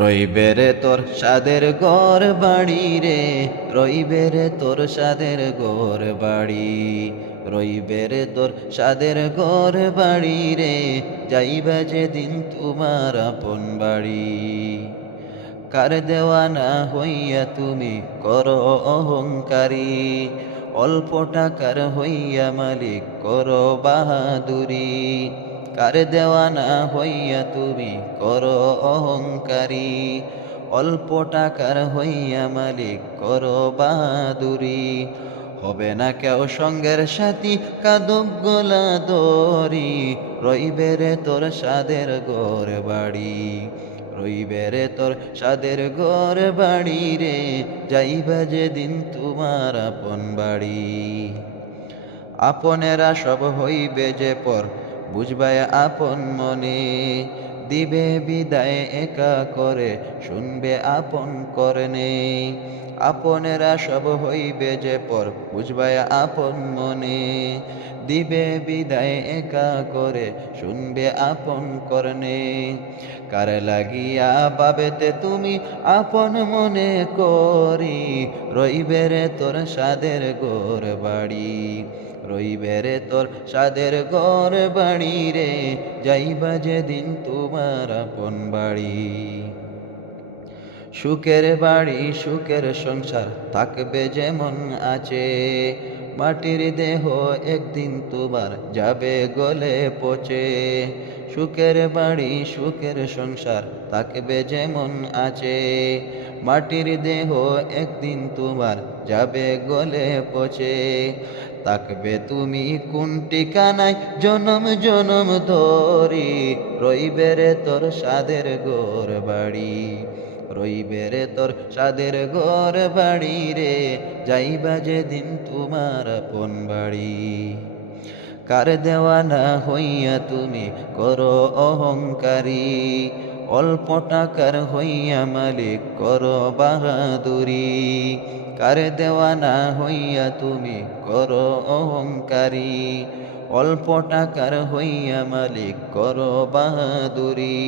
রইবে রে তোর সাদের ঘর বাড়ি রে, রইবে রে তোর সাদের ঘর বাড়ি, রইবে রে তোর সাদের ঘর বাড়ি রে, যাইবা যেদিন তোমার আপন বাড়ি। কার দেওয়ানা হইয়া তুমি করো অহংকারী, অল্প টাকার হইয়া মালিক করো বাহাদুরি। কার দেওয়ানা হইয়া তুমি করো অহংকারী, অল্প টাকার হইয়া মালিক করো বাহাদুরি। হবে না কেউ সঙ্গের সাথী কাদক গোলা দরি, রইবে রে তোর সাদের ঘর বাড়ি, রইবে রে তোর সাদের ঘর বাড়ি রে, যাইবা যেদিন তোমার আপন বাড়ি। আপনেরা সব হইবে যে পর, বুঝবাই আপন মনে, দিবে বিদায় একা করে, শুনবে আপন করনে। আপনেরা সব হইবে যে পর, বুঝবাই আপন মনে, দিবে বিদায় একা করে, শুনবে আপন করনে। কার লাগিয়া পাবেতে তুমি আপন মনে করি, রইবে রে তোর সাদের ঘর বাড়ি, রইবে রে তোর সাদের ঘর বাড়ি রে, যাইবা যেদিন তোমার আপন বাড়ি। সুখের বাড়ি সুখের সংসার থাকবে যেমন আছে, মাটির দেহ একদিন তোমার যাবে গলে পচে। সুখের বাড়ি সুখের সংসার থাকবে যেমন আছে, মাটির দেহ একদিন তোমার যাবে গলে পচে। থাকবে তুমি কোন ঠিকানায় জনম জনম ধরি, রইবে রে তোর সাদের ঘর বাড়ি, রইবে রে তোর সাদের ঘর বাড়ি রে, যাইবা যেদিন তোমার আপন বাড়ি। কার দেওয়ানা হইয়া তুমি করো অহংকারী, অল্প টাকার হইয়া মালিক করো বাহাদুরি। কার দেওয়ানা হইয়া তুমি করো অহংকারী, অল্প টাকার হইয়া মালিক করো বাহাদুরি।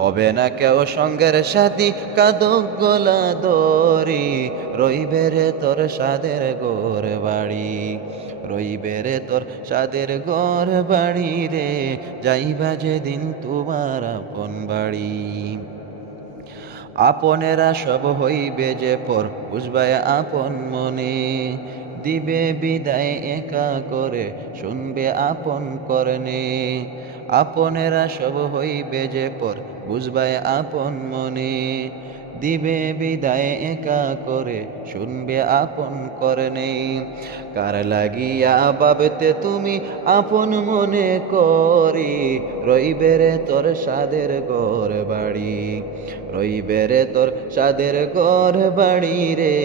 হবে না কেউ সঙ্গের সাথী কাদক গোলা দরি, রইবে রে তোর সাদের ঘর বাড়ি, রইবে রে তোর সাদের ঘর বাড়ি রে, যাইবা যেদিন তোমার আপন বাড়ি। আপনেরা সব হইবে যে পর, বুঝবাই আপন মনে, দিবে বিদায় একা করে, শুনবে আপন করনে। আপনেরা সব হইবে যে পর, বুঝবাই আপন মনে, দিবে বিদায় একা করে, শুনবে আপন করনে। কার লাগিয়া ভাবতে তুমি আপন মনে করি, রইবে রে তোর সাদের ঘর বাড়ি, রইবে রে তোর সাদের ঘর বাড়ি রে,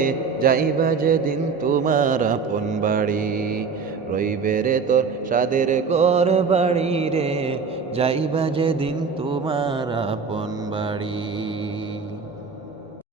যাইবা যেদিন তোমার আপন বাড়ি, রইবে রে তোর সাদের ঘর বাড়ি রে, যাইবা যেদিন তোমার আপন বাড়ি।